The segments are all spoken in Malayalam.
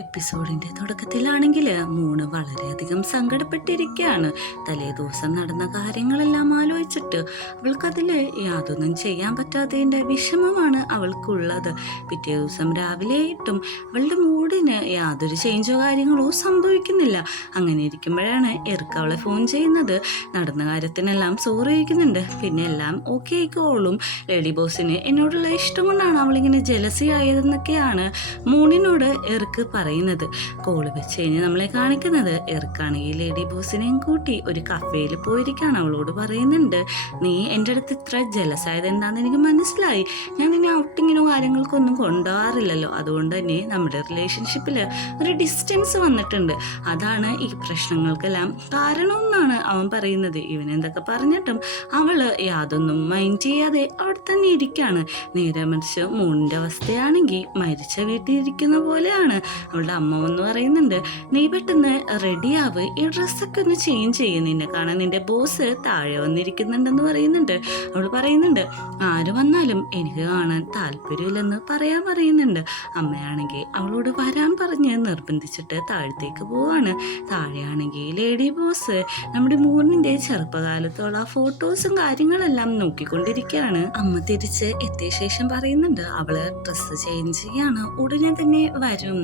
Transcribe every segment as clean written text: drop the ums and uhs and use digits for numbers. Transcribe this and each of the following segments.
എപ്പിസോഡിന്റെ തുടക്കത്തിലാണെങ്കിൽ മൂണ് വളരെയധികം സങ്കടപ്പെട്ടിരിക്കുകയാണ്. തലേ ദിവസം നടന്ന കാര്യങ്ങളെല്ലാം ആലോചിച്ചിട്ട് അവൾക്കതില് യാതൊന്നും ചെയ്യാൻ പറ്റാത്തതിന്റെ വിഷമമാണ് അവൾക്കുള്ളത്. പിറ്റേ ദിവസം രാവിലെ ആയിട്ടും അവളുടെ മൂഡിന് യാതൊരു ചേഞ്ചോ കാര്യങ്ങളോ സംഭവിക്കുന്നില്ല. അങ്ങനെ ഇരിക്കുമ്പോഴാണ് എറിക്ക് അവളെ ഫോൺ ചെയ്യുന്നത്. നടന്ന കാര്യത്തിനെല്ലാം സോറി ചോദിക്കുന്നുണ്ട്. പിന്നെ എല്ലാം ഓക്കെ ആയിക്കോളും, ലേഡി ബോസിന് എന്നോടുള്ള ഇഷ്ടം കൊണ്ടാണ് അവളിങ്ങനെ ജലസി ആയതെന്നൊക്കെയാണ് മൂണിനോട് എറിക്ക് പറയുന്നത്. കോള് വെച്ച് കഴിഞ്ഞ് നമ്മളെ കാണിക്കുന്നത് എറിക്കാണെങ്കിൽ ലേഡി ബോസിനെയും കൂട്ടി ഒരു കഫേയിൽ പോയിരിക്കാണ്. അവളോട് പറയുന്നുണ്ട്, നീ എൻ്റെ അടുത്ത് ഇത്ര ജലസായത് എന്താണെന്ന് എനിക്ക് മനസ്സിലായി. ഞാൻ നിന്നെ ഔട്ടിങ്ങിനോ കാര്യങ്ങൾക്കൊന്നും കൊണ്ടുപോകാറില്ലല്ലോ. അതുകൊണ്ട് തന്നെ നമ്മുടെ റിലേഷൻഷിപ്പിൽ ഒരു ഡിസ്റ്റൻസ് വന്നിട്ടുണ്ട്. അതാണ് ഈ പ്രശ്നങ്ങൾക്കെല്ലാം കാരണമെന്നാണ് അവൻ പറയുന്നത്. ഇവനെന്തൊക്കെ പറഞ്ഞിട്ടും അവള് യാതൊന്നും മൈൻഡ് ചെയ്യാതെ അവിടെ തന്നെ ഇരിക്കുകയാണ്. നേരെ മറിച്ച് മൂണിൻ്റെ അവസ്ഥയാണെങ്കിൽ മരിച്ച വീട്ടിലിരിക്കുന്ന പോലെയാണ്. അവളുടെ അമ്മ എന്ന് പറയുന്നുണ്ട്, നീ പെട്ടെന്ന് റെഡിയാവ്, ഈ ഡ്രസ്സൊക്കെ ഒന്ന് ചേഞ്ച് ചെയ്യും, നിന്നെ കാണാൻ നിന്റെ ബോസ് താഴെ വന്നിരിക്കുന്നുണ്ടെന്ന് പറയുന്നുണ്ട്. അവൾ പറയുന്നുണ്ട്, ആര് വന്നാലും എനിക്ക് കാണാൻ താല്പര്യമില്ലെന്ന് പറയുന്നുണ്ട്. അമ്മയാണെങ്കിൽ അവളോട് വരാൻ പറഞ്ഞ് നിർബന്ധിച്ചിട്ട് താഴത്തേക്ക് പോവാണ്. താഴെയാണെങ്കിൽ ലേഡി ബോസ് നമ്മുടെ മൂന്നിൻ്റെ ചെറുപ്പകാലത്തുള്ള ഫോട്ടോസും കാര്യങ്ങളെല്ലാം നോക്കിക്കൊണ്ടിരിക്കുകയാണ്. അമ്മ തിരിച്ച് എത്തിയ ശേഷം പറയുന്നുണ്ട്, അവള് ഡ്രസ്സ് ചേഞ്ച് ചെയ്യാണ്, ഉടനെ തന്നെ വരും.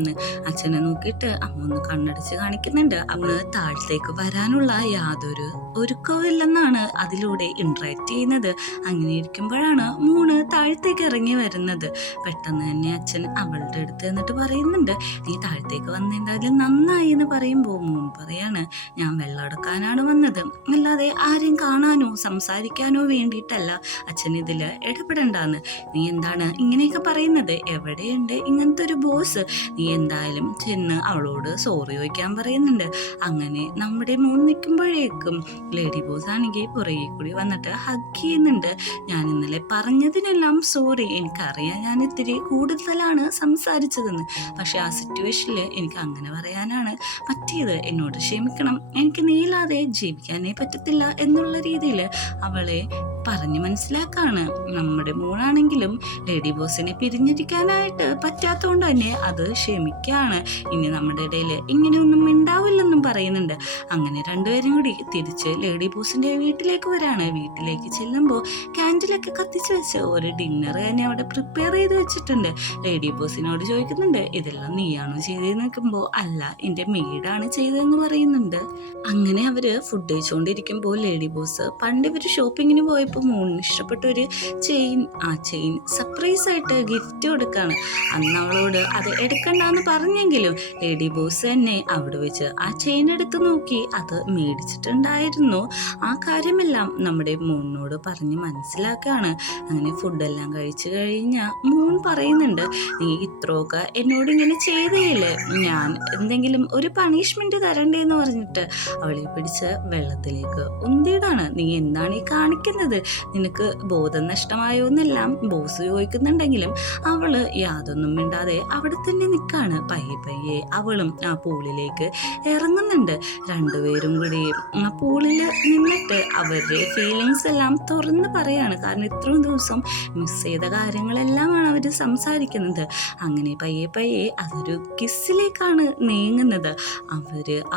അച്ഛനെ നോക്കിയിട്ട് അമ്മ ഒന്ന് കണ്ണടിച്ച് കാണിക്കുന്നുണ്ട്. അവന് താഴത്തേക്ക് വരാനുള്ള യാതൊരു ഒരുക്കവും ഇല്ലെന്നാണ് അതിലൂടെ ഇന്ററാക്ട് ചെയ്യുന്നത്. അങ്ങനെ ഇരിക്കുമ്പോഴാണ് മൂണ് താഴത്തേക്ക് ഇറങ്ങി വരുന്നത്. പെട്ടെന്ന് തന്നെ അച്ഛൻ അവളുടെ അടുത്ത് എന്നിട്ട് പറയുന്നുണ്ട്, നീ താഴത്തേക്ക് വന്നെന്തായാലും നന്നായി എന്ന് പറയുമ്പോൾ മൂൺ പറയാണ്, ഞാൻ വെള്ളം എടുക്കാനാണ് വന്നത്, അല്ലാതെ ആരെയും കാണാനോ സംസാരിക്കാനോ വേണ്ടിയിട്ടല്ല. അച്ഛൻ ഇതിൽ ഇടപെടണ്ടാന്ന്. നീ എന്താണ് ഇങ്ങനെയൊക്കെ പറയുന്നത്? എവിടെയുണ്ട് ഇങ്ങനത്തെ ഒരു ബോസ്? നീ എന്തായാലും ചെന്ന് അവളോട് സോറി ചോദിക്കാൻ പറയുന്നുണ്ട്. അങ്ങനെ നമ്മുടെ മൂന്ന് നിൽക്കുമ്പോഴേക്കും ലേഡി ബോസ് ആണെങ്കിൽ പുറകെ കൂടി വന്നിട്ട് ഹഗ് ചെയ്യുന്നുണ്ട്. ഞാൻ ഇന്നലെ പറഞ്ഞതിനെല്ലാം സോറി, എനിക്കറിയാം ഞാൻ ഇത്തിരി കൂടുതലാണ് സംസാരിച്ചതെന്ന്, പക്ഷെ ആ സിറ്റുവേഷനിൽ എനിക്ക് അങ്ങനെ പറയാനാണ് പറ്റിയത്, എന്നോട് ക്ഷമിക്കണം, എനിക്ക് നീലാതെ ജീവിക്കാനേ പറ്റത്തില്ല എന്നുള്ള രീതിയിൽ അവളെ പറഞ്ഞ് മനസ്സിലാക്കാണ്. നമ്മുടെ മൂണാണെങ്കിലും ലേഡി ബോസിനെ പിരിഞ്ഞിരിക്കാനായിട്ട് പറ്റാത്തതുകൊണ്ട് തന്നെ അത് ക്ഷമിക്കാണ്. ഇനി നമ്മുടെ ഇടയിൽ ഇങ്ങനെയൊന്നും ഉണ്ടാവില്ലെന്നും പറയുന്നുണ്ട്. അങ്ങനെ രണ്ടുപേരും കൂടി തിരിച്ച് ലേഡി ബോസിന്റെ വീട്ടിലേക്ക് വരാണ്. വീട്ടിലേക്ക് ചെല്ലുമ്പോൾ ക്യാൻഡിലൊക്കെ കത്തിച്ച് വെച്ച് ഒരു ഡിന്നർ തന്നെ അവിടെ പ്രിപ്പയർ ചെയ്ത് വെച്ചിട്ടുണ്ട്. ലേഡി ബോസിനോട് ചോദിക്കുന്നുണ്ട്, ഇതെല്ലാം നീയാണോ ചെയ്തതെന്ന് നോക്കുമ്പോൾ അല്ല, എൻ്റെ മെയ്ഡാണ് ചെയ്തതെന്ന് പറയുന്നുണ്ട്. അങ്ങനെ അവര് ഫുഡ് കഴിച്ചുകൊണ്ടിരിക്കുമ്പോൾ ലേഡി ബോസ് പണ്ട് ഇവർ ഷോപ്പിങ്ങിന് പോയപ്പോൾ മൂന്നിന് ഇഷ്ടപ്പെട്ട ഒരു ചെയിൻ, ആ ചെയിൻ സർപ്രൈസ് ആയിട്ട് ഗിഫ്റ്റ് കൊടുക്കാണ്. അന്ന് അവളോട് അത് എടുക്കണ്ടെന്ന് പറഞ്ഞെങ്കിലും ലേഡി ബോസ് തന്നെ അവിടെ വെച്ച് ആ ചെയിൻ എടുത്ത് നോക്കി അത് മേടിച്ചിട്ടുണ്ടായിരുന്നു. ആ കാര്യമെല്ലാം നമ്മുടെ മൂണിനോട് പറഞ്ഞ് മനസ്സിലാക്കുകയാണ്. അങ്ങനെ ഫുഡെല്ലാം കഴിച്ചു കഴിഞ്ഞാൽ മൂൺ പറയുന്നുണ്ട്, നീ ഇത്രയൊക്കെ എന്നോട് ഇങ്ങനെ ചെയ്തേയില്ലേ, ഞാൻ എന്തെങ്കിലും ഒരു പണിഷ്മെന്റ് തരണ്ടേന്ന് പറഞ്ഞിട്ട് അവളെ പിടിച്ച് വെള്ളത്തിലേക്ക് ഉന്തിയിടാണ്. നീ എന്താണ് ഈ കാണിക്കുന്നത്? നിനക്ക് ബോധം നഷ്ടമായോ എന്നെല്ലാം ബോസ് ചോദിക്കുന്നുണ്ടെങ്കിലും അവള് യാതൊന്നും മിണ്ടാതെ അവിടെ തന്നെ നിൽക്കാണ്. പയ്യെ അവളും ആ പൂളിലേക്ക് ഇറങ്ങുന്നുണ്ട്. രണ്ടുപേരും കൂടി ആ പൂളിൽ നിന്നിട്ട് അവരുടെ ഫീലിങ്സ് എല്ലാം തുറന്ന് പറയാണ്. കാരണം ഇത്രയും ദിവസം മിസ് ചെയ്ത കാര്യങ്ങളെല്ലാമാണ് അവർ സംസാരിക്കുന്നത്. അങ്ങനെ പയ്യെ അതൊരു കിസ്സിലേക്കാണ് നീങ്ങുന്നത്.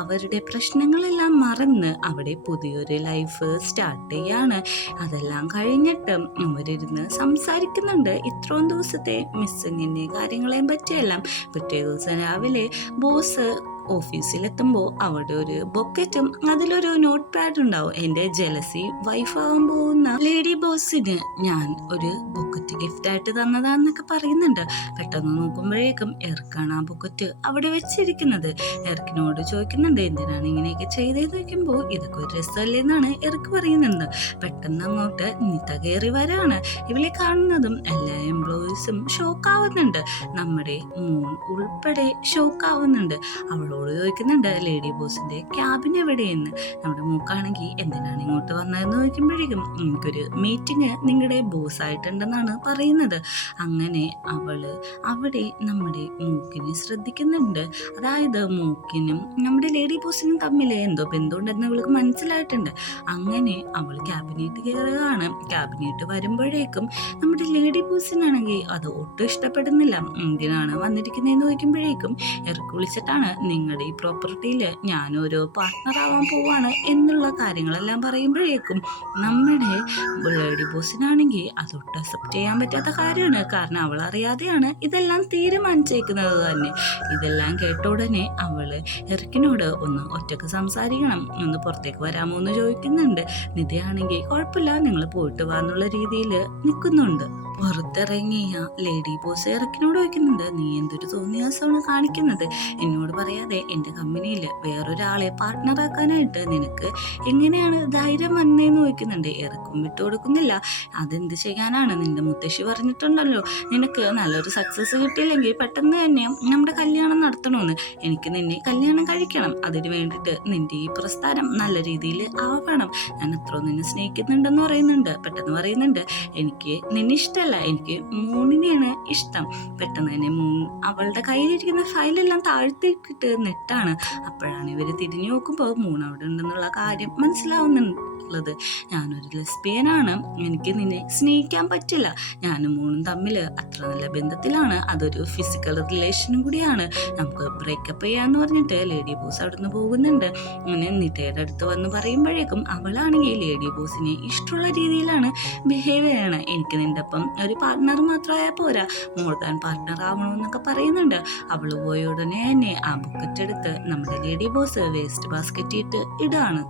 അവരുടെ പ്രശ്നങ്ങളെല്ലാം മറന്ന് അവിടെ പുതിയൊരു ലൈഫ് സ്റ്റാർട്ട് ചെയ്യാണ്. അതെല്ലാം കഴിഞ്ഞിട്ട് അവരിരുന്ന് സംസാരിക്കുന്നുണ്ട് ഇത്രയും ദിവസത്തെ മിസ്സിങ്ങിൻ്റെ കാര്യങ്ങളെയും പറ്റിയെല്ലാം. പിറ്റേ ദിവസം രാവിലെ ബോസ് ഓഫീസിലെത്തുമ്പോൾ അവിടെ ഒരു ബൊക്കറ്റും അതിലൊരു നോട്ട് പാഡ് ഉണ്ടാവും. എൻ്റെ ജലസി വൈഫാകാൻ പോകുന്ന ലേഡി ബോസിന് ഞാൻ ഒരു ബൊക്കറ്റ് ഗിഫ്റ്റായിട്ട് തന്നതാന്നൊക്കെ പറയുന്നുണ്ട്. പെട്ടെന്ന് നോക്കുമ്പോഴേക്കും എർക്കാണ് ആ ബൊക്കറ്റ് അവിടെ വെച്ചിരിക്കുന്നത്. എർക്കിനോട് ചോദിക്കുന്നുണ്ട്, എന്തിനാണ് ഇങ്ങനെയൊക്കെ ചെയ്തതെന്ന് ചോദിക്കുമ്പോൾ ഇതൊക്കെ ഒരു രസമല്ലേന്നാണ് എർക്ക് പറയുന്നത്. പെട്ടെന്ന് അങ്ങോട്ട് നിത കയറി വരാണ്. ഇവളെ കാണുന്നതും എല്ലാ എംപ്ലോയീസും ഷോക്കാവുന്നുണ്ട്. നമ്മുടെ മൂൺ ഉൾപ്പെടെ ഷോക്കാവുന്നുണ്ട്. അവളോട് അവളോട് ചോദിക്കുന്നുണ്ട് ലേഡി ബോസിന്റെ ക്യാബിൻ എവിടെയെന്ന്. നമ്മുടെ മൂക്കാണെങ്കിൽ എന്തിനാണ് ഇങ്ങോട്ട് വന്നതെന്ന് ചോദിക്കുമ്പോഴേക്കും എനിക്കൊരു മീറ്റിംഗ് നിങ്ങളുടെ ബോസ് ആയിട്ടുണ്ടെന്നാണ് പറയുന്നത്. അങ്ങനെ അവള് അവിടെ നമ്മുടെ മൂക്കിനെ ശ്രദ്ധിക്കുന്നുണ്ട്. അതായത് മൂക്കിനും നമ്മുടെ ലേഡി ബോസിനും തമ്മിൽ എന്തോ ബന്ധമുണ്ടെന്ന് അവൾക്ക് മനസ്സിലായിട്ടുണ്ട്. അങ്ങനെ അവൾ ക്യാബിനറ്റ് കയറുകയാണ്. ക്യാബിനറ്റ് വരുമ്പോഴേക്കും നമ്മുടെ ലേഡി ബോസിനാണെങ്കിൽ അത് ഒട്ടും ഇഷ്ടപ്പെടുന്നില്ല. എന്തിനാണ് വന്നിരിക്കുന്നതെന്ന് ചോദിക്കുമ്പോഴേക്കും ഇറക്കി വിളിച്ചിട്ടാണ് നിങ്ങളുടെ ഈ പ്രോപ്പർട്ടിയിൽ ഞാനൊരു പാർട്ട്ണർ ആവാൻ പോവാണ് എന്നുള്ള കാര്യങ്ങളെല്ലാം പറയുമ്പോഴേക്കും നമ്മുടെ ലേഡി ബോസിനാണെങ്കിൽ അതൊട്ട് അക്സെപ്റ്റ് ചെയ്യാൻ പറ്റാത്ത കാര്യമാണ്. കാരണം അവൾ അറിയാതെയാണ് ഇതെല്ലാം തീരുമാനിച്ചേക്കുന്നത് തന്നെ. ഇതെല്ലാം കേട്ട ഉടനെ അവള് എറിക്കിനോട് ഒന്ന് ഒറ്റക്ക് സംസാരിക്കണം, ഒന്ന് പുറത്തേക്ക് വരാമോ എന്ന് ചോദിക്കുന്നുണ്ട്. നിധിയാണെങ്കിൽ കുഴപ്പമില്ല, നിങ്ങൾ പോയിട്ട് വാ എന്നുള്ള രീതിയിൽ നിൽക്കുന്നുണ്ട്. പുറത്തിറങ്ങിയ ലേഡി ബോസ് ഇറക്കിനോട് ചോദിക്കുന്നുണ്ട്, നീ എന്തൊരു തോന്നിയാസമാണ് കാണിക്കുന്നത്? എന്നോട് പറയാതെ എൻ്റെ കമ്പനിയിൽ വേറൊരാളെ പാർട്ട്ണറാക്കാനായിട്ട് നിനക്ക് എങ്ങനെയാണ് ധൈര്യം വന്നതെന്ന് ചോദിക്കുന്നുണ്ട്. ഇറക്കും വിട്ടു കൊടുക്കുന്നില്ല. അതെന്ത് ചെയ്യാനാണ്? നിന്റെ മുത്തശ്ശി പറഞ്ഞിട്ടുണ്ടല്ലോ നിനക്ക് നല്ലൊരു സക്സസ് കിട്ടിയില്ലെങ്കിൽ പെട്ടെന്ന് തന്നെ നമ്മുടെ കല്യാണം നടത്തണമെന്ന്. എനിക്ക് നിന്നെ കല്യാണം കഴിക്കണം. അതിന് വേണ്ടിയിട്ട് നിന്റെ ഈ പ്രസ്ഥാനം നല്ല രീതിയിൽ ആവണം. ഞാൻ അത്ര നിന്നെ സ്നേഹിക്കുന്നുണ്ടെന്ന് പറയുന്നുണ്ട്. പെട്ടെന്ന് പറയുന്നുണ്ട്, എനിക്ക് നിന്നെ ഇഷ്ടമല്ല, എനിക്ക് മൂണിനെയാണ് ഇഷ്ടം. പെട്ടെന്ന് തന്നെ അവളുടെ കയ്യിലിരിക്കുന്ന ഫയലെല്ലാം താഴ്ത്തിക്കിട്ട് നെട്ടാണ്. അപ്പോഴാണ് ഇവര് തിരിഞ്ഞു നോക്കുമ്പോൾ മൂൺ അവിടെ ഉണ്ടെന്നുള്ള കാര്യം മനസ്സിലാവുന്നുള്ളത്. ഞാനൊരു ലെസ്ബിയനാണ്, എനിക്ക് നിന്നെ സ്നേഹിക്കാൻ പറ്റില്ല. ഞാനും മൂണും തമ്മിൽ അത്ര നല്ല ബന്ധത്തിലാണ്, അതൊരു ഫിസിക്കൽ റിലേഷനും കൂടിയാണ്, നമുക്ക് ബ്രേക്കപ്പ് ചെയ്യാന്ന് പറഞ്ഞിട്ട് ലേഡി ബോസ് അവിടെ നിന്ന് പോകുന്നുണ്ട്. അങ്ങനെ നിതയുടെ അടുത്ത് വന്ന് പറയുമ്പോഴേക്കും അവളാണെങ്കിൽ ലേഡി ബോസിനെ ഇഷ്ടമുള്ള രീതിയിലാണ് ബിഹേവ് ചെയ്യണം. എനിക്ക് നിന്റെ ഒപ്പം ഒരു പാർട്ട്ണർ മാത്രമായാൽ പോരാ, മോർ ദാൻ പാർട്ട്ണർ ആവണമെന്നൊക്കെ പറയുന്നുണ്ട്. അവള് പോയ ഉടനെ തന്നെ ആ ബുക്കറ്റ് എടുത്ത് നമ്മുടെ ലേഡി ബോസ് വേസ്റ്റ് ബാസ്ക്കറ്റ് ഇട്ട് ഇടാണ്.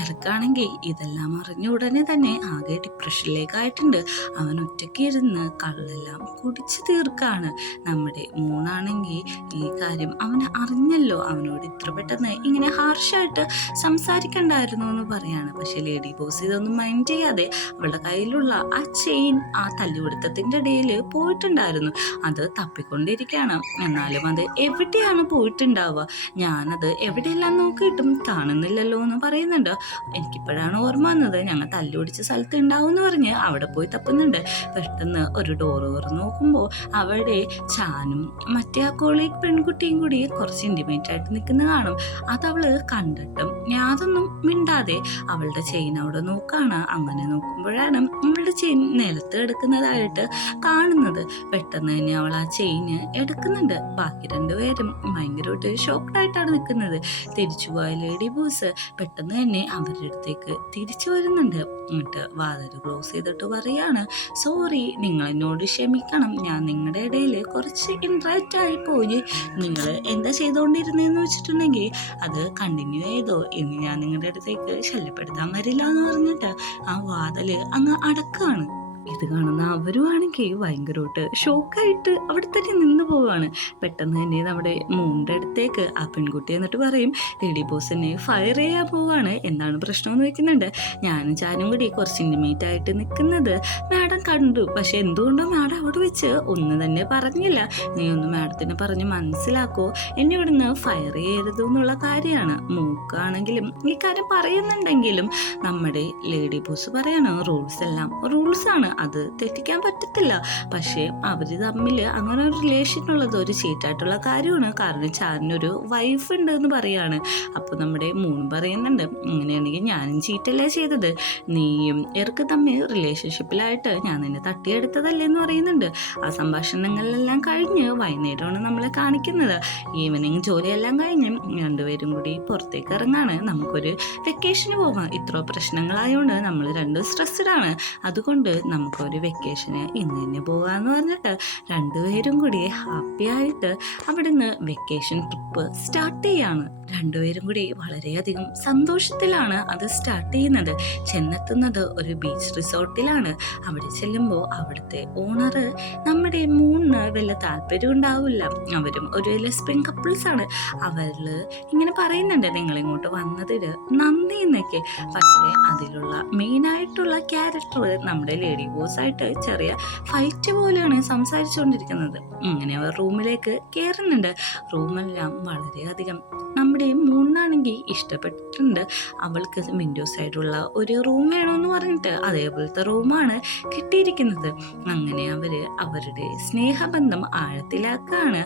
ഇറക്കാണെങ്കിൽ ഇതെല്ലാം അറിഞ്ഞ ഉടനെ തന്നെ ആകെ ഡിപ്രഷനിലേക്കായിട്ടുണ്ട്. അവൻ ഒറ്റയ്ക്ക് ഇരുന്ന് കള്ളെല്ലാം കുടിച്ചു തീർക്കാണ്. നമ്മുടെ മൂണാണെങ്കിൽ ഈ കാര്യം അവന് അറിഞ്ഞല്ലോ, അവനോട് ഇത്ര പെട്ടെന്ന് ഇങ്ങനെ ഹാർഷായിട്ട് സംസാരിക്കണ്ടായിരുന്നു എന്ന് പറയാണ്. പക്ഷെ ലേഡി ബോസ് ഇതൊന്നും മൈൻഡ് ചെയ്യാതെ അവളുടെ കയ്യിലുള്ള ആ ചെയിൻ ആ തല്ലുപിടുത്തത്തിൻ്റെ ഇടയിൽ പോയിട്ടുണ്ടായിരുന്നു. അത് തപ്പിക്കൊണ്ടിരിക്കുകയാണ്. എന്നാലും അത് എവിടെയാണ് പോയിട്ടുണ്ടാവുക, ഞാനത് എവിടെയെല്ലാം നോക്കിയിട്ടും കാണുന്നില്ലല്ലോ എന്ന് പറയുന്നുണ്ട്. എനിക്കിപ്പോഴാണ് ഓർമ്മ വന്നത്, ഞങ്ങൾ തല്ലുപിടിച്ച സ്ഥലത്ത് ഉണ്ടാവും എന്ന് പറഞ്ഞ് അവിടെ പോയി തപ്പുന്നുണ്ട്. പെട്ടെന്ന് ഒരു ഡോറ് തുറന്ന് നോക്കുമ്പോൾ അവിടെ ചാനും മറ്റേ ആ കോളേജ് പെൺകുട്ടിയും കൂടി കുറച്ച് ഇൻറ്റിമേറ്റ് ആയിട്ട് നിൽക്കുന്ന കാണും. അതവള് കണ്ടിട്ടും യാതൊന്നും മിണ്ടാതെ അവളുടെ ചെയിൻ അവിടെ നോക്കാണ്. അങ്ങനെ നോക്കുമ്പോഴാണ് അവളുടെ ചെയിൻ നിലത്ത് എടുക്കുന്നതായിട്ട് കാണുന്നത്. പെട്ടെന്ന് തന്നെ അവൾ ആ ചെയിന് എടുക്കുന്നുണ്ട്. ബാക്കി രണ്ടുപേരും ഭയങ്കരമായിട്ട് ഷോക്ക്ഡായിട്ടാണ് നിൽക്കുന്നത്. തിരിച്ചുപോയ ലേഡി ബോസ് പെട്ടെന്ന് തന്നെ അവരുടെ അടുത്തേക്ക് തിരിച്ചു വരുന്നുണ്ട്. എന്നിട്ട് വാതിൽ ക്ലോസ് ചെയ്തിട്ട് പറയാണ്, സോറി, നിങ്ങൾ എന്നോട് ക്ഷമിക്കണം, ഞാൻ നിങ്ങളുടെ ഇടയിൽ കുറച്ച് ഇൻട്രാക്റ്റ് ആയി പോയി. നിങ്ങൾ എന്താ ചെയ്തുകൊണ്ടിരുന്നതെന്ന് വെച്ചിട്ടുണ്ടെങ്കിൽ അത് കണ്ടിന്യൂ ചെയ്തോ, ഇനി ഞാൻ നിങ്ങളുടെ അടുത്തേക്ക് ശല്യപ്പെടുത്താൻ വരില്ല എന്ന് പറഞ്ഞിട്ട് ആ വാതിൽ അങ്ങ് അടക്കാണ്. ഇത് കാണുന്ന അവരുമാണെങ്കിൽ ഭയങ്കരമായിട്ട് ഷോക്കായിട്ട് അവിടെ തന്നെ നിന്ന് പോവാണ്. പെട്ടെന്ന് തന്നെ നമ്മുടെ മൂണിൻ്റെ അടുത്തേക്ക് ആ പെൺകുട്ടി എന്നിട്ട് പറയും, ലേഡി ബോസിനെ ഫയർ ചെയ്യാൻ പോവാണ്, എന്താണ് പ്രശ്നമെന്ന് വെക്കുന്നുണ്ട്. ഞാനും ചാനും കൂടി കുറച്ച് ഇൻറ്റിമേറ്റ് ആയിട്ട് നിൽക്കുന്നത് മാഡം കണ്ടു, പക്ഷെ എന്തുകൊണ്ടോ മാഡം അവിടെ വെച്ച് ഒന്നും തന്നെ പറഞ്ഞില്ല. നീ ഒന്ന് മാഡത്തിനെ പറഞ്ഞ് മനസ്സിലാക്കോ, എന്നെ ഇവിടുന്ന് ഫയർ ചെയ്യരുത് എന്നുള്ള കാര്യമാണ്. മൂക്കാണെങ്കിലും ഈ കാര്യം പറയുന്നുണ്ടെങ്കിലും നമ്മുടെ ലേഡി ബോസ് പറയാണ്, റൂൾസ് എല്ലാം റൂൾസാണ്, അത് തെറ്റിക്കാൻ പറ്റത്തില്ല. പക്ഷേ അവർ തമ്മിൽ അങ്ങനെ ഒരു റിലേഷൻ ഉള്ളത് ഒരു ചീറ്റായിട്ടുള്ള കാര്യമാണ്. കാരണം ചാറിനൊരു വൈഫ് ഉണ്ട് എന്ന് പറയാണ്. അപ്പോൾ നമ്മുടെ മൂന്നും പറയുന്നുണ്ട്, അങ്ങനെയാണെങ്കിൽ ഞാനും ചീറ്റല്ലേ ചെയ്തത്, നീയും ഇവർക്ക് തമ്മിൽ റിലേഷൻഷിപ്പിലായിട്ട് ഞാൻ നിന്നെ തട്ടിയെടുത്തതല്ലേ എന്ന് പറയുന്നുണ്ട്. ആ സംഭാഷണങ്ങളിലെല്ലാം കഴിഞ്ഞ് വൈകുന്നേരമാണ് നമ്മളെ കാണിക്കുന്നത്. ഈവനിങ് ജോലിയെല്ലാം കഴിഞ്ഞ് രണ്ടുപേരും കൂടി പുറത്തേക്ക് ഇറങ്ങാണ്. നമുക്കൊരു വെക്കേഷന് പോവാം, ഇത്ര പ്രശ്നങ്ങളായതുകൊണ്ട് നമ്മൾ രണ്ടും സ്ട്രെസ്ഡാണ്, അതുകൊണ്ട് നമുക്കൊരു വെക്കേഷന് ഇന്ന് തന്നെ പോകാമെന്ന് പറഞ്ഞിട്ട് രണ്ടുപേരും കൂടി ഹാപ്പി ആയിട്ട് അവിടുന്ന് വെക്കേഷൻ ട്രിപ്പ് സ്റ്റാർട്ട് ചെയ്യാണ്. രണ്ടുപേരും കൂടി വളരെയധികം സന്തോഷത്തിലാണ് അത് സ്റ്റാർട്ട് ചെയ്യുന്നത്. ചെന്നെത്തുന്നത് ഒരു ബീച്ച് റിസോർട്ടിലാണ്. അവിടെ ചെല്ലുമ്പോൾ അവിടുത്തെ ഓണർ നമ്മുടെ മൂന്ന് വല്ല താല്പര്യം ഉണ്ടാവില്ല. അവരും ഒരു ലെസ്ബിയൻ കപ്പിൾസ് ആണ്. അവരിൽ ഇങ്ങനെ പറയുന്നുണ്ട്, നിങ്ങളിങ്ങോട്ട് വന്നതിൽ നന്ദി എന്നൊക്കെ. പക്ഷേ അതിലുള്ള മെയിനായിട്ടുള്ള ക്യാരക്ടർ നമ്മുടെ ലേഡി ബോസ് ആയിട്ട് ചെറിയ ഫൈറ്റ് പോലെയാണ് സംസാരിച്ചുകൊണ്ടിരിക്കുന്നത്. ഇങ്ങനെ അവർ റൂമിലേക്ക് കയറുന്നുണ്ട്. റൂമെല്ലാം വളരെയധികം നമ്മുടെ മൂന്നാണെങ്കിൽ ഇഷ്ടപ്പെട്ടിട്ടുണ്ട്. അവൾക്ക് വിൻഡോസ് ആയിട്ടുള്ള ഒരു റൂം വേണമെന്ന് പറഞ്ഞിട്ട് അതേപോലത്തെ റൂമാണ് കിട്ടിയിരിക്കുന്നത്. അങ്ങനെ അവരുടെ സ്നേഹബന്ധം ആഴത്തിലാക്കാണ്.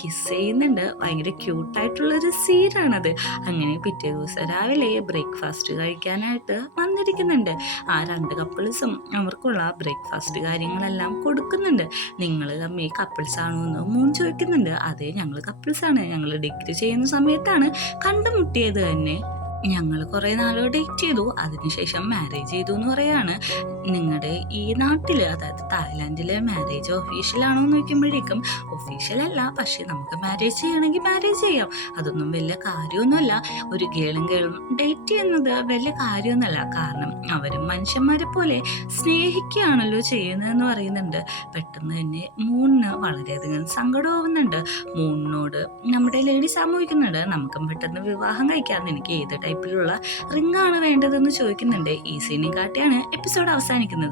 കിസ് ചെയ്യുന്നുണ്ട്. ഭയങ്കര ക്യൂട്ടായിട്ടുള്ളൊരു സീനാണത്. അങ്ങനെ പിറ്റേ ദിവസം രാവിലെ ബ്രേക്ക്ഫാസ്റ്റ് കഴിക്കാനായിട്ട് വന്നിരിക്കുന്നുണ്ട്. ആ രണ്ട് കപ്പിൾസും അവർക്കുള്ള ബ്രേക്ക്ഫാസ്റ്റ് കാര്യങ്ങളെല്ലാം കൊടുക്കുന്നുണ്ട്. നിങ്ങൾ തമ്മിൽ കപ്പിൾസ് ആണോ എന്ന് മൂൺ ചോദിക്കുന്നുണ്ട്. അതെ, ഞങ്ങൾ കപ്പിൾസാണ്. ഞങ്ങൾ ഡിഗ്രി ചെയ്യുന്ന സമയത്താണ് കണ്ടുമുട്ടിയത് തന്നെ. ഞങ്ങൾ കുറേ നാളോ ഡേറ്റ് ചെയ്തു, അതിനുശേഷം മാരേജ് ചെയ്തു എന്ന് പറയാണ്. നിങ്ങളുടെ ഈ നാട്ടിൽ, അതായത് തായ്ലാൻഡിലെ മാരേജ് ഒഫീഷ്യലാണോ എന്ന് ചോദിക്കുമ്പോഴേക്കും ഒഫീഷ്യലല്ല, പക്ഷെ നമുക്ക് മാരേജ് ചെയ്യണമെങ്കിൽ മാരേജ് ചെയ്യാം, അതൊന്നും വലിയ കാര്യമൊന്നുമല്ല. ഒരു ഗേളും ഡേറ്റ് ചെയ്യുന്നത് വലിയ കാര്യമൊന്നുമല്ല, കാരണം അവരും മനുഷ്യന്മാരെ പോലെ സ്നേഹിക്കുകയാണല്ലോ ചെയ്യുന്നതെന്ന് പറയുന്നുണ്ട്. പെട്ടെന്ന് തന്നെ മൂണിന് വളരെയധികം സങ്കടമാവുന്നുണ്ട്. മൂണിനോട് നമ്മുടെ ലേഡി സാമൂഹിക്കുന്നുണ്ട്, നമുക്കും പെട്ടെന്ന് വിവാഹം കഴിക്കാം, എനിക്ക് ഏത് ടൈപ്പിലുള്ള റിംഗ് ആണ് വേണ്ടതെന്ന് ചോദിക്കുന്നുണ്ട്. ഈ സീനെ കാട്ടിയാണ് എപ്പിസോഡ് അവസാനിക്കുന്നത്.